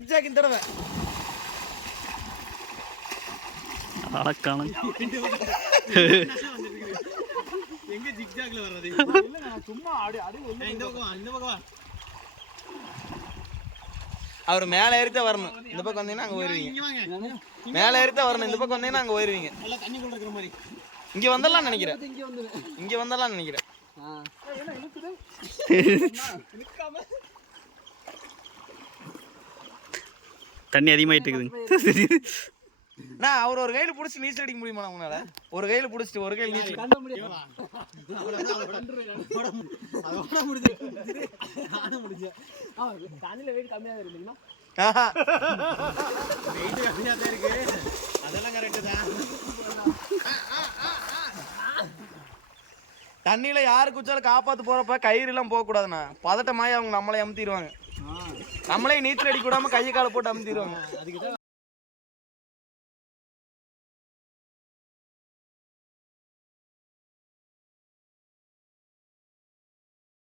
Zigzag இந்த தடவை எங்க ஜிக்ஜாக்ல வர்றது இல்ல நான் சும்மா அடி அடி ஏய், இந்த பக்கம் வா, இந்த பக்கம் வா. அவர் மேலே ஏறித்தான் வரணும் இந்த பக்கம் வந்தீங்கன்னா அங்கே போயிருவீங்க இங்க வாங்க மேலே ஏறித்தான் வரணும் இந்த பக்கம் வந்தீங்கன்னா அங்கே போயிருவீங்க நல்லா தண்ணி கொண்டு இருக்கிற மாதிரி இங்க வந்துடலாம் நினைக்கிறேன் இங்க வந்துடலாம் நினைக்கிறேன் தண்ணி அதிகமாயிட்டு இருக்குதுங்க நான் அவர் ஒரு கையில புடிச்சு நீச்சல் அடிக்க முடியுமா உங்களால? ஒரு கையில புடிச்சிட்டு ஒரு கையில நீச்சல் அதோட முடிஞ்சு தண்ணியில் வெயிட் கம்மியாக இருந்தீங்கன்னா தண்ணியில யாரு குச்சாலும் காப்பாத்து போறப்ப கயிறு எல்லாம் போக கூடாதுண்ணா. பதட்டமாயி அவங்க நம்மளை அமுத்திடுவாங்க. நம்மளே நீச்சல் அடிக்க விடாம கையை காலை போட்டு அமுத்திடுவாங்க.